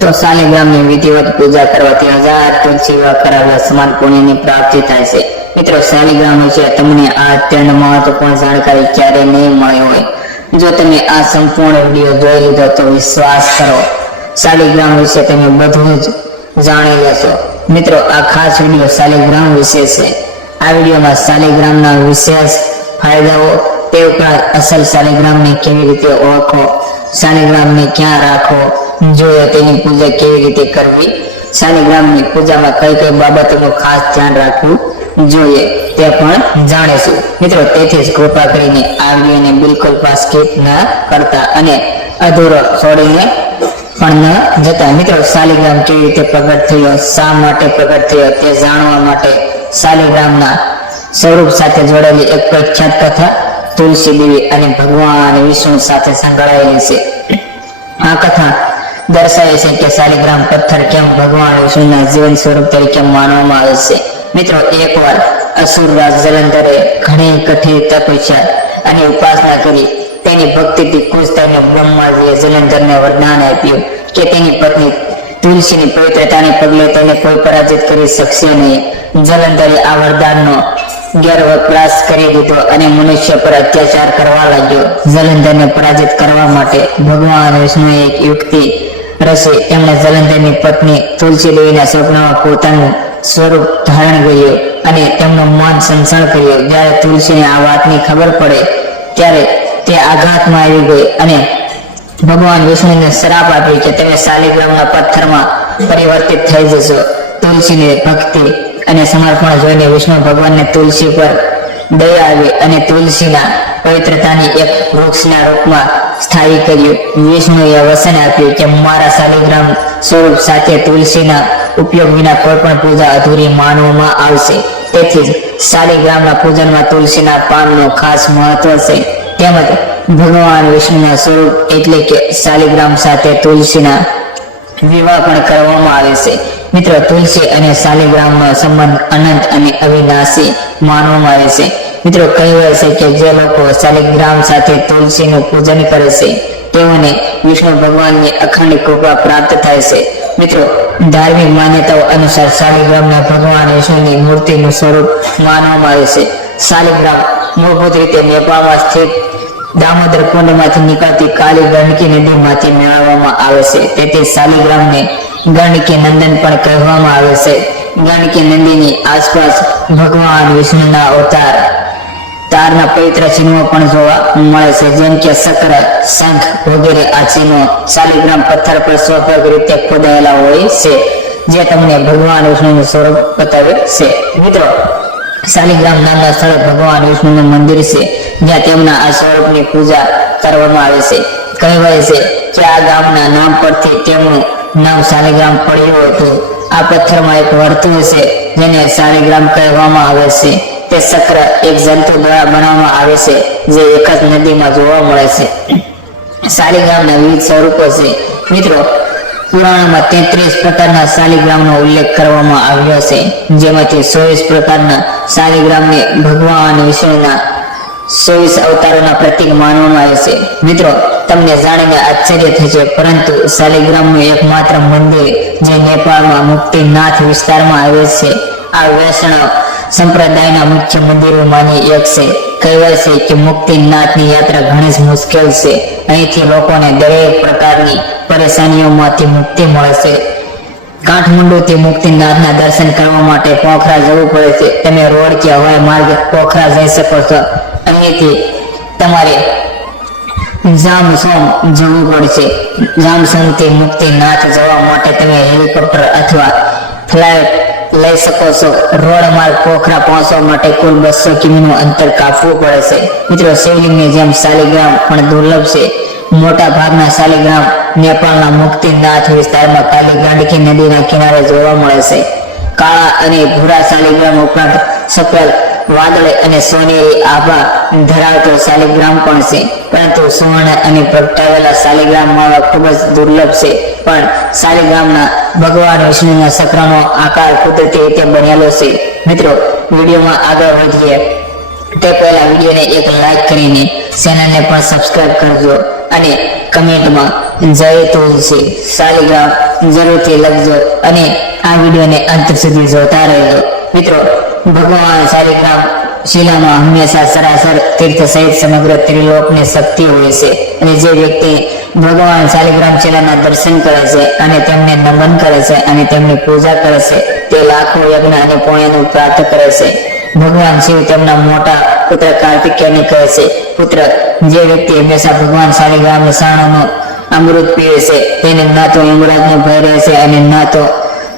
તો શાલિગ્રામની વિધિવત પૂજા કરવાથી હજાર તુલસી કરાવ્યા સમાન પુણ્યની પ્રાપ્તિ થાય છે. મિત્રો શાલિગ્રામ વિશે તમને આ અત્યંત મહત્વપૂર્ણ જાણકારી ક્યારે નહીં મળી હોય. જો તમે આ સંપૂર્ણ વીડિયો જોઈ લીધો તો વિશ્વાસ કરો. શાલિગ્રામ વિશે તમે બધું જ જાણી લેશો. મિત્રો, આ ખાસ વીડિયો શાલિગ્રામ વિશે છે. આ વિડીયોમાં શાલિગ્રામના વિશેષ ફાયદાઓ, તે ઉપરાંત અસલ શાલિગ્રામને કેવી રીતે ઓળખો શાલિગ્રામને ક્યાં રાખવો જોઈએ તેની પૂજા કેવી રીતે કરવી? શાલિગ્રામની પૂજામાં કઈ કઈ બાબતોનું ખાસ ધ્યાન રાખવું? જોઈએ, તે પણ જાણીશું. મિત્રો, તેથી જ કૃપા કરીને આ બિલકુલ પણ સ્કીપ ન કરતા અને અધૂરો છોડીને પણ ન જતા. મિત્રો શાલિગ્રામ કેવી રીતે પ્રગટ થયો? શા માટે પ્રગટ થયો? તે જાણવા માટે શાલિગ્રામના સ્વરૂપ સાથે જોડેલી એક પ્રખ્યાત કથા તુલસી અને ભગવાન વિષ્ણુ સાથે સંકળાયેલી છે. આ કથા દર્શાવે છે કે શાલિગ્રામ પથ્થર કેમ ભગવાન વિષ્ણુના જીવન સ્વરૂપ તરીકે માનવામાં આવે છે. મિત્રો, એકવાર અસુરરાજ જલંધરે ઘણી કઠિન તપસ્યા અને ઉપાસના કરી. તેની ભક્તિથી ખુશ થઈને બ્રહ્માજીએ જલંધરને વરદાન આપ્યું કે તેની પત્ની તુલસીની પવિત્રતાને પગલે તેને કોઈ પરાજિત કરી શકશે નહીં. જલંધરે આ વરદાનનો ગેરવપરાશ કરી દીધો અને મનુષ્ય પર અત્યાચાર કરવા લાગ્યો. જલંધરને પરાજિત કરવા માટે ભગવાન વિષ્ણુએ એક યુક્તિ રચી. એમણે જલંધરની પત્ની તુલસી દેવીના સ્વપ્નમાં પોતાનું સ્વરૂપ ધારણ કર્યું અને તેમનું મન સંસણ કર્યું. જ્યારે તુલસીને આ વાતની ખબર પડે, ત્યારે તે આઘાતમાં આવી ગઈ અને ભગવાન વિષ્ણુને શ્રાપ આપ્યો કે તમે શાલિગ્રામના પથ્થરમાં પરિવર્તિત થઈ જશો. તુલસીની ભક્તિ અને સમર્પણ જોઈને વિષ્ણુ ભગવાનને તુલસી પર દયા આવી અને તુલસીના પવિત્રતાની એક વૃક્ષના રૂપમાં સ્થાયી કર્યું. વિષ્ણુએ વસન આપ્યું કે મારા શાલિગ્રામ સ્વરૂપ સાથે તુલસીના ઉપયોગ વિના કોઈ પણ પૂજા અધૂરી માનવામાં આવશે. તેથી જ શાલિગ્રામના પૂજનમાં તુલસીના પાનનું ખાસ મહત્વ છે. તેમજ ભગવાન વિષ્ણુના સ્વરૂપ એટલે કે શાલિગ્રામ સાથે તુલસીના વિવાહ પણ કરવામાં આવે છે. મિત્રો તુલસી અને શાલિગ્રામનો સંબંધ અનંત અને અવિનાશી માનવામાં આવે છે. મિત્રો, કહેવાય છે કે જે લોકો શાલિગ્રામ સાથે તુલસીનું પૂજન કરે છે, તેઓને વિષ્ણુ ભગવાનની અખંડ કૃપા પ્રાપ્ત થાય છે. મિત્રો, ધાર્મિક માન્યતાઓ અનુસાર શાલિગ્રામના ભગવાન વિષ્ણુની મૂર્તિનું સ્વરૂપ માનવામાં આવે છે. શાલિગ્રામ મૂળભૂત રીતે નેપાળમાં સ્થિત દામોદર કુંડમાંથી નીકળતી કાળી ગંડકી નદીમાંથી મેળવવામાં આવે છે. તેથી શાલિગ્રામને ગંડકી નંદન પણ કહેવામાં આવે છે. ગંડકી નંદીની આસપાસ ભગવાન વિષ્ણુના અવતાર, તારના પવિત્ર ચિહ્નો પણ જોવા મળે છે. જેમ કે સક્ર શંખ વગેરે આ ચિહ્નો શાલિગ્રામ પથ્થર પર સ્વાભાવિક રીતે ખોદાયેલા હોય છે, જે તમને ભગવાન વિષ્ણુનું સ્વરૂપ બતાવે છે. મિત્રો, શાલિગ્રામ નામના સ્થળે ભગવાન વિષ્ણુનું મંદિર છે, જ્યાં તેમના આ સ્વરૂપની પૂજા કરવામાં આવે છે. કહેવાય છે કે આ ગામના નામ પરથી તેમનું નામ શાલિગ્રામ પડ્યું હતું આ પથ્થરમાં એક વર્તુળ છે, જેને શાલિગ્રામ કહેવામાં આવે છે. તે ચક્ર એક જંતુ દ્વારા બનાવવામાં આવે છે, જે એક જ નદીમાં જોવા મળે છે. શાલિગ્રામના વિવિધ સ્વરૂપો છે. મિત્રો, પુરાણમાં તેત્રીસ પ્રકારના શાલિગ્રામનો ઉલ્લેખ કરવામાં આવ્યો છે. જેમાંથી ચોવીસ પ્રકારના શાલિગ્રામને ભગવાન વિષ્ણુના ચોવીસ અવતારોના પ્રતીક માનવામાં આવે છે. મિત્રો, તમને જાણીને આશ્ચર્ય થશે પરંતુ શાલિગ્રામનું એકમાત્ર મંદિર જે નેપાળમાં મુક્તિનાથ વિસ્તારમાં આવે છે. આ વૈષ્ણવ સંપ્રદાયના મુખ્ય મંદિરોમાંની એક છે. કહેવાય છે કે મુક્તિનાથની યાત્રા ઘણી જ મુશ્કેલ છે. અહીંથી લોકોને દરેક પ્રકારની પરેશાનીઓમાંથી મુક્તિ મળે છે. કાઠમંડુથી મુક્તિનાથના દર્શન કરવા માટે પોખરા જવું પડે છે. તમે રોડ કે હવાઈ માર્ગ પોખરા જઈ શકો છો. અહીંથી તમારે જામસોમ જવું પડશે. જામસોમથી મુક્તિનાથ જવા માટે તમે હેલિકોપ્ટર અથવા ફ્લાઇટ લઈ શકો છો. રોડ માર્ગ પોખરા પહોંચવા માટે કુલ બસો કિમીનું અંતર કાપવું પડે છે મિત્રો, શિવલિંગની જેમ શાલિગ્રામ પણ દુર્લભ છે. મોટા ભાગના શાલિગ્રામ નેપાળના મુક્તિનાથ વિસ્તારમાં કાલી ગાંડકી નદીના કિનારે જોવા મળે છે. કાળા અને ભૂરા શાલિગ્રામ ઉપરાંત સફેદ વાદળે અને સોનેરી આભા ધરાવતો શાલિગ્રામ પણ છે. પરંતુ સુવર્ણ અને પ્રગટાવેલા શાલિગ્રામ માવા ખૂબ જ દુર્લભ છે. પણ શાલિગ્રામના ભગવાન વિષ્ણુના સક્રમનો આકાર કુદરતી રીતે બનેલો છે. મિત્રો, વિડીયોમાં આગળ વધીએ. તે પહેલા વિડીયોને એક લાઈક કરીને ચેનલને પણ સબસ્ક્રાઇબ કરજો અને કમેન્ટમાં જય તુલસી શાલિગ્રામ જરૂરથી લખજો અને આ વિડીયોને અંત સુધી જોતા રહેજો. મિત્રો, ભગવાન શાલિગ્રામ શિલામાં હંમેશા સરાસર તીર્થ સહિત સમગ્ર ત્રિલોકની શક્તિ હોય છે. અને જે વ્યક્તિ ભગવાન શાલિગ્રામ શિલાના દર્શન કરે છે અને તેમને નમન કરે છે અને તેમની પૂજા કરે છે, તે લાખો યજ્ઞ અને પુણ્યનું પ્રાપ્ત કરે છે. ભગવાન શિવ તેમના મોટા પુત્ર કાર્તિકેયને કહે છે, પુત્ર, જે વ્યક્તિ હંમેશા ભગવાન શાલિગ્રામ શાણોનું અમૃત પીવે છે, તેને ના તો યમરાજનો ભય રહે છે અને ના તો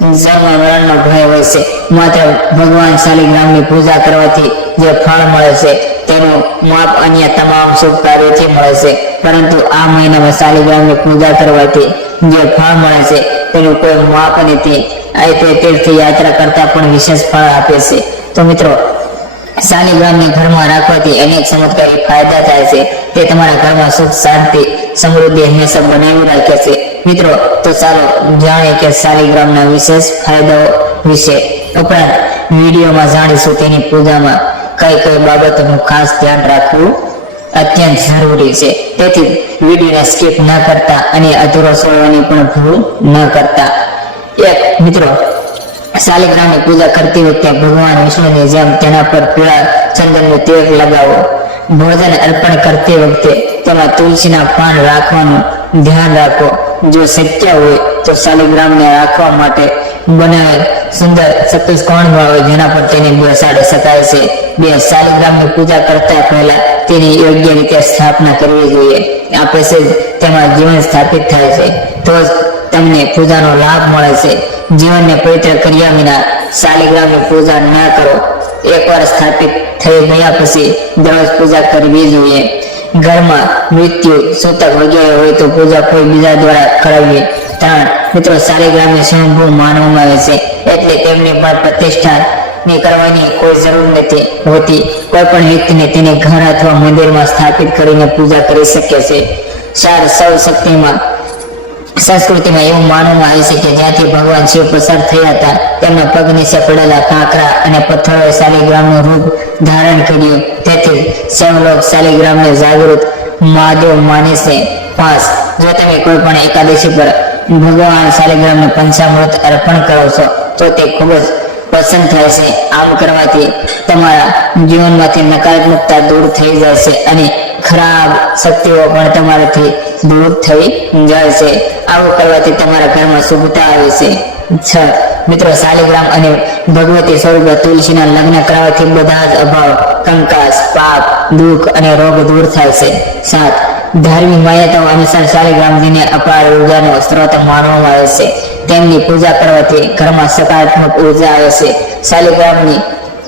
જન્મ મરણનો ભય હોય છે. માત્ર ભગવાન શાલિગ્રામની પૂજા કરવાથી જે ફળ મળે છે, તેનું માપ અન્ય તમામ શુભ કાર્યોથી મળે છે. પરંતુ આ મહિનામાં શાલિગ્રામની પૂજા કરવાથી જે ફળ મળે છે, તેનું કોઈ માપ નથી. તે તીર્થ યાત્રા કરતા પણ વિશેષ ફળ આપે છે. તો મિત્રો, શાલિગ્રામને ઘરમાં રાખવાથી અનેક ચમત્કારી ફાયદા થાય છે. તે તમારા ઘરમાં સુખ, શાંતિ, સમૃદ્ધિ હંમેશા બનાવી રાખે છે. મિત્રો, તો ચાલો જાણીએ કે શાલિગ્રામના વિશેષ ફાયદાઓ વિશે ઉપરાંત વિડીયોમાં જાણીશું તેની પૂજામાં કઈ કઈ બાબતોનું ખાસ ધ્યાન રાખવું અત્યંત જરૂરી છે. તેથી વિડીયોને સ્કીપ ન કરતા અને અધૂરો છોડવાની પણ ભૂલ ન કરતા. એક મિત્રો શાલિગ્રામની પૂજા કરતી વખતે ભગવાન વિષ્ણુની જેમ તેના પર પીળા ચંદનનું તેલ લગાવો. ભોજન અર્પણ કરતી વખતે તેમાં તુલસીના પાન રાખવાનું ધ્યાન રાખો. જો શક્ય હોય તો શાલિગ્રામને રાખવા માટે બનાવેલ સુંદર સત્તર કોણ ભાવે જેના પર તેની બેસાડી શકાય છે? બે શાલિગ્રામની પૂજા કરતા પહેલા તેની યોગ્ય રીતે સ્થાપના કરવી જોઈએ. આ પછી તેમાં જીવન સ્થાપિત થાય છે. તો તમને પૂજાનો લાભ મળે છે. જીવનને પવિત્ર કર્યા વિના શાલિગ્રામની પૂજા ન કરો. એકવાર સ્થાપિત થઈ ગયા પછી દરરોજ પૂજા કરવી જોઈએ. ઘરમાં મૃત્યુ સૂતક વગેરે હોય તો પૂજા કોઈ બીજા દ્વારા કરાવવી ત્રણ મિત્રો, શાલિગ્રામને સ્વયંભૂ માનવામાં આવે છે. એટલે તેમની પણ પ્રતિષ્ઠા કરવાની કોઈ જરૂર નથી હોતી. કોઈ પણ વ્યક્તિને તેને ઘર અથવા મંદિરમાં સ્થાપિત કરીને પૂજા કરી શકે છે. ચાર સૌ શક્તિમાં, સંસ્કૃતિમાં એવું માનવામાં આવે છે કે જ્યાંથી ભગવાન શિવ પસાર થયા હતા, તેમના પગ નીચે પડેલા કાંકરા અને પથ્થરોએ શાલિગ્રામનું રૂપ ધારણ કર્યું. તેથી સૌલોક શાલિગ્રામને જાગૃત મહાદેવ માને છે. પાંચ, જો તમે કોઈ પણ એકાદશી પર ભગવાન શાલિગ્રામને પંચામૃત અર્પણ કરો છો, તો તે ખૂબ જ પસંદ થાય છે. આમ કરવાથી તમારા જીવનમાંથી નકારાત્મકતા દૂર થઈ જાય છે અને ખરાબ શક્તિઓ પણ તમારાથી દૂર થઈ જાય છે. આવું કરવાથી તમારા ઘરમાં શુભતા આવે છે. છ. મિત્રો, શાલિગ્રામ અને ભગવતી સ્વરૂપ તુલસીના લગ્ન કરવાથી બધા જ અભાવ, કંકાસ, પાપ, દુઃખ અને રોગ દૂર થાય છે. સાત. ધાર્મિક માન્યતાઓ અનુસાર શાલિગ્રામજીને અપાર ઉર્જાનો સ્ત્રોત માનવામાં આવે છે. તેમની પૂજા કરવાથી ઘરમાં સકારાત્મક ઊર્જા આવે છે. શાલિગ્રામની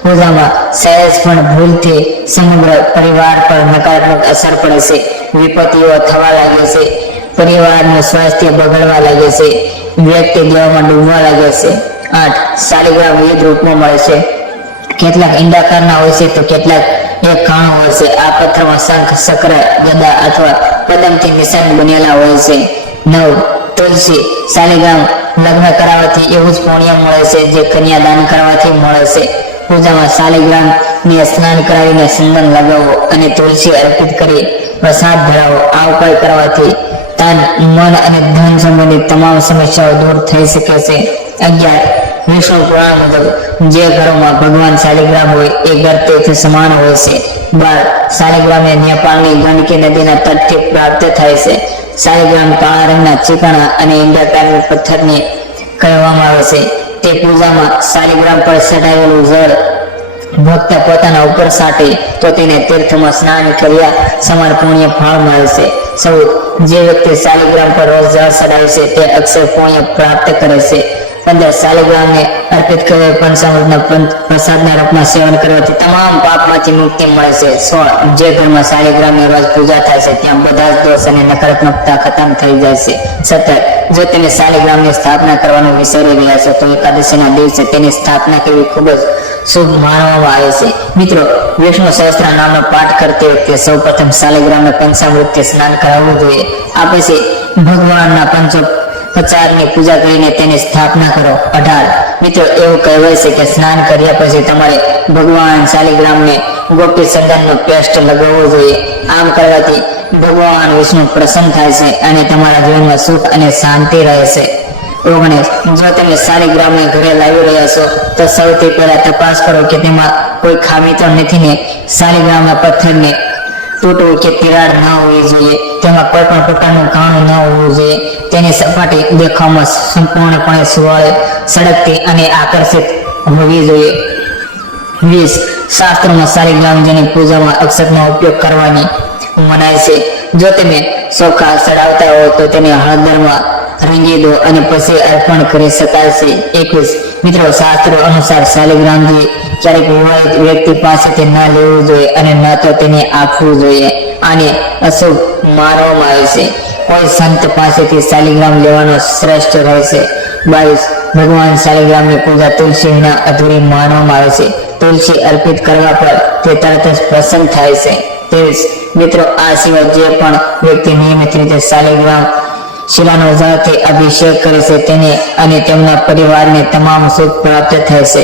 પૂજામાં સહેજ પણ ભૂલથી સમગ્ર પરિવાર પર નકારાત્મક અસર પડે છે. વિપત્તિઓ થવા લાગે છે. પરિવારનું સ્વાસ્થ્ય બગડવા લાગે છે. વ્યક્તિ દેવામાં ડૂબવા લાગે છે. આઠ શાલિગ્રામ વિવિધ રૂપમાં મળે છે. કેટલાક ઈંડાકારના હોય છે તો કેટલાક એક કાણો હોય છે. આ પથ્થરમાં શંખ સક્ર ગદા અથવા પદમથી નિશાન બનેલા હોય છે. નવ, તુલસી શાલિગ્રામ લગ્ન કરાવવાથી એવું જ પુણ્ય મળે છે જે કન્યાદાન કરવાથી મળે છે. પૂજામાં શાલિગ્રામ ને સ્નાન કરાવીને ચંદન લગાવો અને તુલસી અર્પિત કરી પ્રસાદ ધરાવો. આ ઉપાય કરવાથી તન, મન અને ધન સંબંધિત તમામ સમસ્યાઓ દૂર થઈ શકે છે. અગિયાર વિષ્ણુ પુરાણ મુજબ, જે ઘરોમાં ભગવાન શાલિગ્રામ હોય, એ ઘર તેથી સમાન હોય છે. બાર, શાલિગ્રામ એ નેપાળની ગંડકી નદીના તટથી પ્રાપ્ત થાય છે. શાલિગ્રામ કાળા રંગના ચીકણા અને ઈંડાકારના પથ્થરને કહેવામાં આવે છે. તે પૂજામાં શાલિગ્રામ પર ચઢાવેલું જળ ભક્ત પોતાના ઉપર સાટે, તો તેને તીર્થમાં સ્નાન કર્યા સમાન પુણ્ય ફળ છે. સૌ જે વ્યક્તિ શાલિગ્રામ પર રોજ જળ ચડાવે છે, તે અક્ષર પુણ્ય પ્રાપ્ત કરે છે. પંદર શાલિગ્રામને અર્પિત કરેલ પંચામૃતના પંચ- પ્રસાદના રૂપમાં સેવન કરવાથી તમામ પાપમાંથી મુક્તિ મળે છે. સોળ. જે ઘરમાં શાલિગ્રામની રોજ પૂજા થાય છે, ત્યાં બધા જ દોષ અને નકારાત્મકતા ખતમ થઈ જાય છે. સત્તર. જો તમે શાલિગ્રામની સ્થાપના કરવાનું વિસરી રહ્યા છો, તો એકાદશીના દિવસે તેની સ્થાપના કરવી ખૂબ જ શુભ માનવામાં આવે છે. મિત્રો, વિષ્ણુ સહસ્ત્ર નામનો પાઠ કરતી વખતે સૌ પ્રથમ શાલિગ્રામને પંચામૃતથી સ્નાન કરાવવું જોઈએ. આ પછી ભગવાનના પંચો પચારની પૂજા કરીને તેની સ્થાપના કરો. અઢાર. મિત્રો, એવું કહેવાય છે કે સ્નાન કર્યા પછી તમારે ભગવાન શાલિગ્રામને ગોપી ચંદનનો પેસ્ટ લગાવવો જોઈએ. આમ કરવાથી ભગવાન વિષ્ણુ પ્રસન્ન થાય છે અને તમારા જીવનમાં સુખ અને શાંતિ રહેશે ઓગણીસ જો તમે શાલિગ્રામને ઘરે લાવી રહ્યા છો, તો સૌથી પહેલા તપાસ કરો કે તેમાં કોઈ ખામી તો નથી ને? શાલિગ્રામના પથ્થરને તૂટવું કે તિરાડ ન હોવી જોઈએ, તેમાં કોઈ પણ પ્રકારનું કાણું ન હોવું જોઈએ, તેની સપાટી દેખાવમાં સંપૂર્ણપણે સુવાળે સડકતી અને આકર્ષિત હોવી જોઈએ. વીસ, શાસ્ત્રમાં સારી ગ્રામજની પૂજામાં અક્ષતનો ઉપયોગ કરવાની મનાય છે. જો તમે ચોખા ચડાવતા હો તો તેને હળદરમાં રંગી દો અને પછી અર્પણ કરી શકાય એકવીસ મિત્રો, શાસ્ત્રો અનુસાર શાલિગ્રામજી, ક્યારેક વિવાહિત વ્યક્તિ પાસેથી ન લેવું જોઈએ અને ન તો તેને આપવું જોઈએ. આને અશુભ માનવામાં આવે છે. કોઈ સંત પાસેથી શાલિગ્રામ લેવાનો શ્રેષ્ઠ રહેશે બાવીસ, ભગવાન શાલિગ્રામની પૂજા તુલસી વિના અધૂરી માનવામાં આવે છે. તુલસી અર્પિત કરવા પર તે તરત જ પ્રસન્ન થાય છે. તેવીસ મિત્રો, આ સિવાય જે પણ વ્યક્તિ નિયમિત રીતે શાલિગ્રામ શિલાનો જળથી અભિષેક કરે છે તેને અને તેમના પરિવારને તમામ સુખ પ્રાપ્ત થાય છે.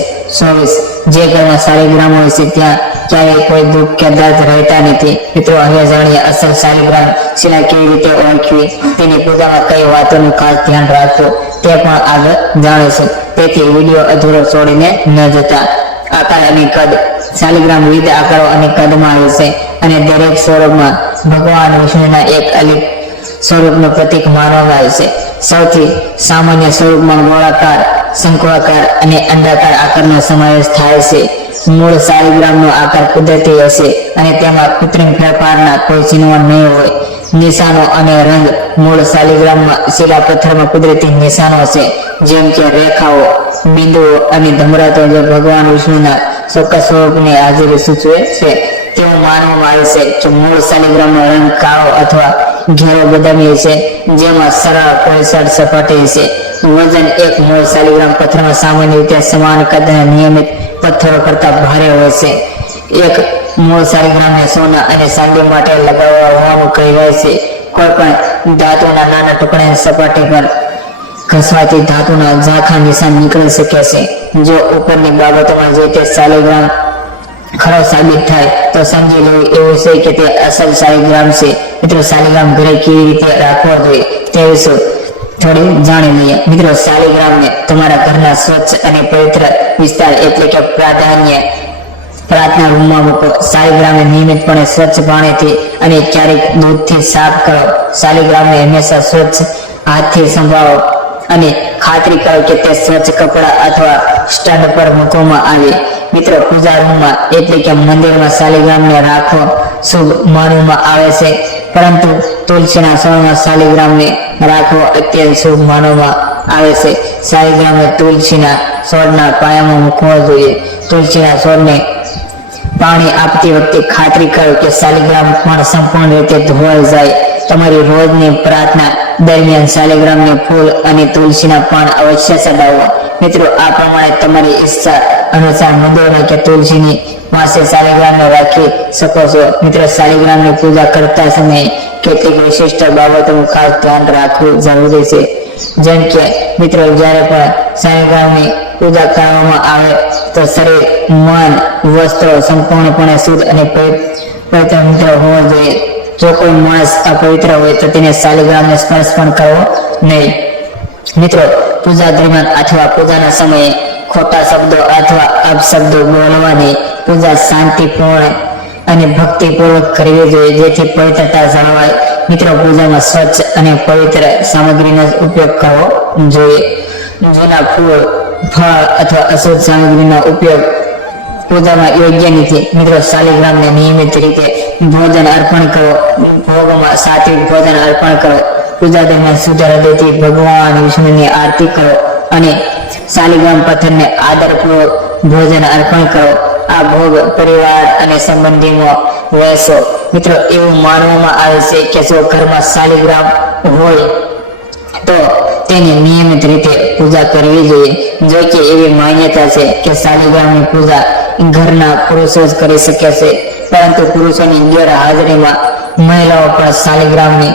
જે ઘરમાં શાલિગ્રામ હોય છે, ત્યાં ક્યારેય કોઈ દુઃખ કે દર્દ રહેતા નથી. મિત્રો હવે જાણીએ અસલ શાલિગ્રામ શિલા કેવી રીતે ઓળખવી? તેની પૂજામાં કઈ વાતોનું ખાસ ધ્યાન રાખવું? તે પણ આગળ જાણીશું તેથી વીડિયો અધૂરો છોડીને ન જતા. આકાર અને કદ. શાલિગ્રામ વિવિધ આકારો અને કદમાં આવે છે. અને દરેક સ્વરૂપમાં ભગવાન વિષ્ણુના એક અલિપ સ્વરૂપનું પ્રતીક માનવામાં આવે છે સૌથી સામાન્ય સ્વરૂપમાં ગોળાકાર, શંકુઆકાર અને અંડાકાર આકારનો સમાવેશ થાય છે. મૂળ શાલિગ્રામનો આકાર કુદરતી હશે અને તેમાં કૃત્રિમ ફેરફારના કોઈ ચિહ્નો નહીં હોય. નિશાનો અને રંગ મૂળ શાલિગ્રામમાં શિલા પથ્થરમાં કુદરતી નિશાનો છે. જેમ કે રેખાઓ, બિંદુઓ અને ધમરાતો જે ભગવાન વિષ્ણુના ચોક્કસ સ્વરૂપની હાજરી સૂચવે છે. તેવું માનવામાં આવે છે કે મૂળ શાલિગ્રામનો રંગ કાળો અથવા ઘેરો બદામી છે, જેમાં સરળ પરિસર સપાટી છે. વજન એક મૂળ શાલિગ્રામ પથ્થરમાં સામાન્ય રીતે સમાન કદના નિયમિત પથ્થરો કરતા ભારે હોય છે. એક મૂળ શાલિગ્રામને સોના અને ચાંદી માટે લગાવવા હોવાનું કહેવાય છે. કોઈ પણ ધાતુના નાના ટુકડાની સપાટી પર ઘસવાથી ધાતુના ઝાંખા નિશાન નીકળી શકે છે. જો ઉપરની બાબતોમાં જે તે શાલિગ્રામ ખરો સાબિત થાય, તો સમજી લેવું એવું છે કે તે અસલ શાલિગ્રામ છે. મિત્રો, શાલિગ્રામ ઘરે કેવી રીતે રાખવો જોઈએ તે વિશે થોડી જાણી લઈએ. મિત્રો, શાલિગ્રામને તમારા ઘરના સ્વચ્છ અને પવિત્ર વિસ્તાર એટલે કે પ્રાધાન્ય પ્રાર્થના રૂમમાં મૂકો. શાલિગ્રામને નિયમિતપણે સ્વચ્છ પાણીથી અને ક્યારેક દૂધથી સાફ કરો. શાલિગ્રામને હંમેશા સ્વચ્છ હાથથી સંભાળો અને ખાતરી કરો કે તે સ્વચ્છ કપડા અથવા સ્ટેન્ડ પર મૂકવામાં આવે. મિત્રો, પૂજા રૂમમાં એટલે કે મંદિરમાં શાલિગ્રામને રાખો શુભ માનવામાં આવે છે. પરંતુ તુલસીના છોડમાં શાલિગ્રામને રાખવો અત્યંત શુભ માનવામાં આવે છે. શાલિગ્રામે તુલસીના છોડના પાયામાં મૂકવો જોઈએ. તુલસીના છોડને પાણી આપતી વખતે ખાતરી કરો કે શાલિગ્રામ પણ સંપૂર્ણ રીતે ધોવાઈ જાય. તમારી રોજની પ્રાર્થના દરમિયાન શાલિગ્રામને ફૂલ અને તુલસીના પાન અવશ્ય ચડાવો મિત્રો, આ પ્રમાણે તમારી ઈચ્છા અનુસાર મંદિરે કે તુલસીની પાસે શાલિગ્રામને રાખી શકો છો. મિત્રો, શાલિગ્રામની પૂજા કરતા સમયે કેટલીક વિશિષ્ટ બાબતોનું ખાસ ધ્યાન રાખવું જરૂરી છે. જેમ કે, મિત્રો, જ્યારે પણ શાલિગ્રામની પૂજા કરવામાં આવે તો શરીર, મન, વસ્ત્રો સંપૂર્ણપણે શુદ્ધ અને પવિત્ર મિત્ર હોવો જોઈએ. જો કોઈ માણસ અપવિત્ર હોય તો તેને શાલિગ્રામને સ્પર્શ પણ કરવો નહીં. મિત્રો, પૂજા દરમિયાન અથવા પૂજાના સમયે ખોટા શબ્દો અથવા અપશબ્દો બોલવાની પૂજા શાંતિપૂર્ણ અને ભક્તિપૂર્વક કરવી જોઈએ, જેથી પવિત્રતા જળવાય. મિત્રો, પૂજામાં સ્વચ્છ અને પવિત્ર સામગ્રીનો ઉપયોગ કરવો જોઈએ. જૂના ફૂલ, ફળ અથવા અશુદ્ધ સામગ્રીનો ઉપયોગ પૂજામાં યોગ્ય નથી મિત્રો, શાલિગ્રામને નિયમિત રીતે ભોજન અર્પણ કરો. ભોગમાં સાત્વિક ભોજન અર્પણ કરો. પૂજા દરમિયાન શુદ્ધ હૃદયથી ભગવાન વિષ્ણુની આરતી કરો અને શાલિગ્રામ પથ્થરને આદરપૂર્વક ભોજન અર્પણ કરો. આ ભોગ પરિવાર અને સંબંધીમાં વહેશો મિત્રો, એવું માનવામાં આવે છે કે જો ઘરમાં શાલિગ્રામ હોય, તો તેની નિયમિત રીતે પૂજા કરવી જોઈએ. જો કે એવી માન્યતા છે કે શાલિગ્રામની પૂજા ઘરના પુરુષો જ કરી શકે છે. પરંતુ પુરુષોની ગેરહાજરીમાં મહિલાઓ પણ શાલિગ્રામની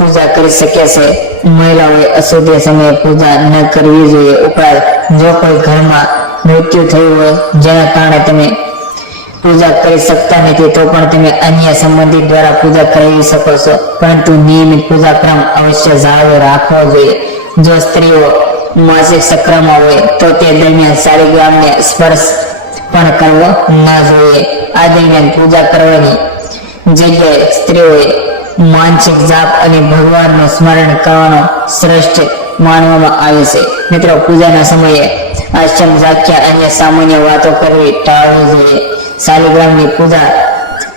પૂજા કરી શકે છે. મહિલાઓએ અશુદ્ધ સમયે પૂજા ન કરવી જોઈએ. ઉપરાંત જો કોઈ ઘરમાં મૃત્યુ થયું હોય, જેના કારણે તમે પૂજા કરી શકતા નથી, તો પણ તમે અન્ય સંબંધિત દ્વારા પૂજા કરી શકો છો. પરંતુ નિયમિત પૂજા ક્રમ અવશ્ય જાળવી રાખવો જોઈએ. જો સ્ત્રીઓ માસિક ચક્રમાં હોય, તો તે દરમિયાન શાલિગ્રામને સ્પર્શ પણ કરવો ન જોઈએ. આ દરમિયાન પૂજા કરવાની જગ્યાએ સ્ત્રીઓએ માનસિક જાપ અને ભગવાનનું સ્મરણ કરવાનો શ્રેષ્ઠ માનવામાં આવે છે. મિત્રો, પૂજાના સમયે આશ્રમ વ્યાખ્યા અને સામાન્ય વાતો કરવી ટાળવી જોઈએ. શાલિગ્રામની પૂજા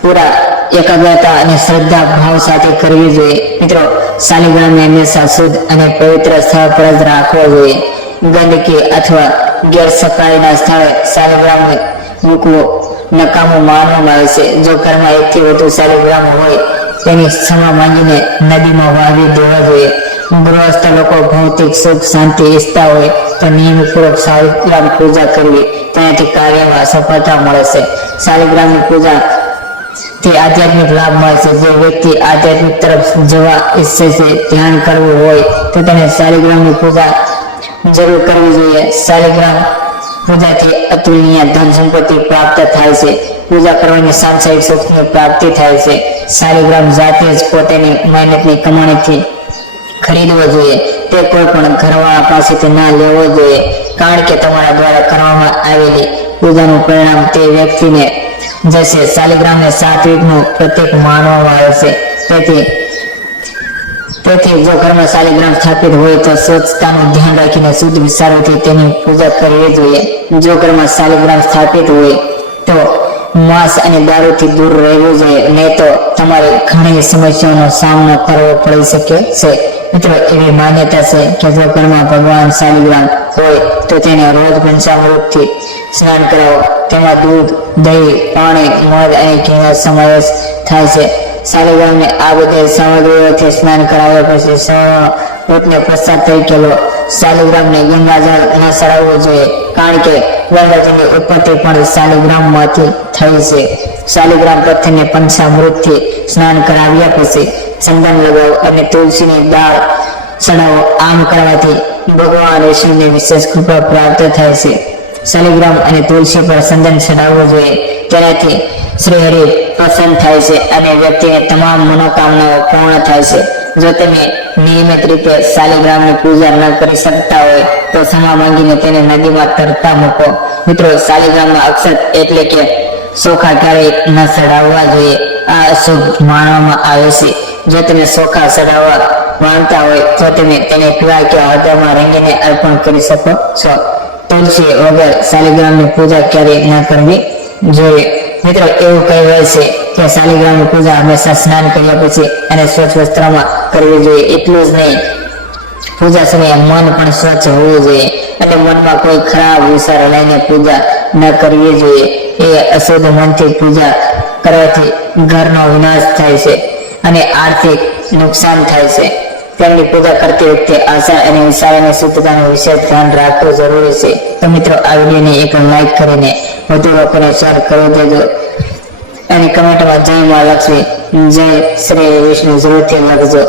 પૂરા એકાગ્રતા અને શ્રદ્ધા ભાવ સાથે કરવી જોઈએ. મિત્રો, શાલિગ્રામને હંમેશા શુદ્ધ અને પવિત્ર સ્થળ પર જ રાખવો જોઈએ. ગંદકી અથવા ગેરસફાઈના સ્થળે શાલિગ્રામને મૂકવો નકામું માનવામાં આવે છે. જો ઘરમાં એકથી વધુ શાલિગ્રામ હોય તેની ક્ષમા માંગીને નદીમાં વાવી દેવા જોઈએ. ગૃહસ્થ લોકો ભૌતિક સુખ, શાંતિ ઈચ્છતા હોય તો નિયમિતપૂર્વક શાલિગ્રામ પૂજા કરવી. તેનાથી કાર્યમાં સફળતા મળે છે. શાલિગ્રામની પૂજા થી આધ્યાત્મિક લાભ મળે છે. જે વ્યક્તિ આધ્યાત્મિક તરફ જવા ઈચ્છે છે, ધ્યાન કરવું હોય તો તેને શાલિગ્રામની પૂજા જરૂર કરવી જોઈએ. શાલિગ્રામ પૂજાથી અતુલનીય ધન સંપત્તિ પ્રાપ્ત થાય છે. પૂજા કરવાની સાંસારિક સુખની પ્રાપ્તિ થાય છે. શાલિગ્રામ જાતે જ પોતાની મહેનતની કમાણીથી ખરીદવો જોઈએ. તે કોઈ પણ ઘરવાળા પાસેથી ના લેવો જોઈએ. કારણ કે તમારા દ્વારા કરવામાં આવેલી પૂજાનું પરિણામ તે વ્યક્તિને જશે. શાલિગ્રામને સાત્વિકનું પ્રતીક માનવામાં આવે તેથી તેથી જો ઘરમાં શાલિગ્રામ સ્થાપિત હોય તો સ્વચ્છતાનું ધ્યાન રાખીને શુદ્ધ વિચારોથી તેની પૂજા કરવી જોઈએ. જો ઘરમાં શાલિગ્રામ સ્થાપિત હોય તો માંસ અને દારૂથી દૂર રહેવું જોઈએ. નહીં તો તમારે ઘણી સમસ્યાઓનો સામનો કરવો પડી શકે છે. મિત્રો, એવી માન્યતા છે કે જો ઘરમાં ભગવાન શાલિગ્રામ હોય, તો તેને રોજ પંચામૃતથી સ્નાન કરાવો. તેમાં દૂધ, દહીં, પાણી, મધ અને ઘીનો સમાવેશ થાય છે. શાલિગ્રામને આ બધી સામગ્રીઓથી સ્નાન કરાવ્યા પછી સવારનો પોતને પ્રસાદ તરીકે લો. શાલિગ્રામને ગંગાજળ ન સળાવવું જોઈએ. કારણ કે ગંગાજળની ઉત્પત્તિ પણ શાલિગ્રામમાંથી થઈ છે. શાલિગ્રામ પથ્થરને પંચામૃતથી સ્નાન કરાવ્યા પછી ચંદન લગાવો અને તુલસીની દાળ ચડાવો આમ કરવાથી ભગવાન વિષ્ણુની વિશેષ કૃપા પ્રાપ્ત થાય છે. શાલિગ્રામ અને તુલસી પર ચંદન ચડાવવું જોઈએ. તેનાથી શ્રી હરિ પ્રસન્ન થાય છે અને વ્યક્તિને તમામ મનોકામનાઓ પૂર્ણ થાય છે. જો તમે નિયમિત રીતે શાલિગ્રામની પૂજા ન કરી શકતા હોય, તો ક્ષમા માંગીને તેને નદીમાં તરતા મૂકો. મિત્રો શાલિગ્રામમાં અક્ષત એટલે કે સોખા ક્યારેય ન ચડાવવા જોઈએ, આ અશુભ માનવામાં આવે છે. જો તમે સોખા ચડાવવા માંગતા હોય, તો તમે તેને પીવા કે હળદરમાં રંગીને અર્પણ કરી શકો છો. તુલસી વગર શાલિગ્રામની પૂજા ક્યારેય ન કરવી જોઈએ. મિત્રો, એવું કહેવાય છે કે શાલિગ્રામની પૂજા હંમેશા સ્નાન કર્યા પછી અને સ્વચ્છ વસ્ત્રમાં કરવી જોઈએ. એટલું જ નહીં. પૂજા સમયે મન પણ સ્વચ્છ હોવું જોઈએ. અને મનમાં કોઈ ખરાબ વિચાર લઈને પૂજા ન કરવી જોઈએ. એ અશુદ્ધ મનથી પૂજા કરવાથી ઘરનો વિનાશ થાય છે અને આર્થિક નુકસાન થાય છે. તેમની પૂજા કરતી વખતે આશા અને વિચારોની શુદ્ધતાનું વિશેષ ધ્યાન રાખવું જરૂરી છે. તો મિત્રો, આ વિડીયોને એક લાઈક કરીને વધુ લોકોને શેર કરી દેજો. અને કમેન્ટમાં જય મા લક્ષ્મી જય શ્રી વિષ્ણુ. જરૂરથી લખજો.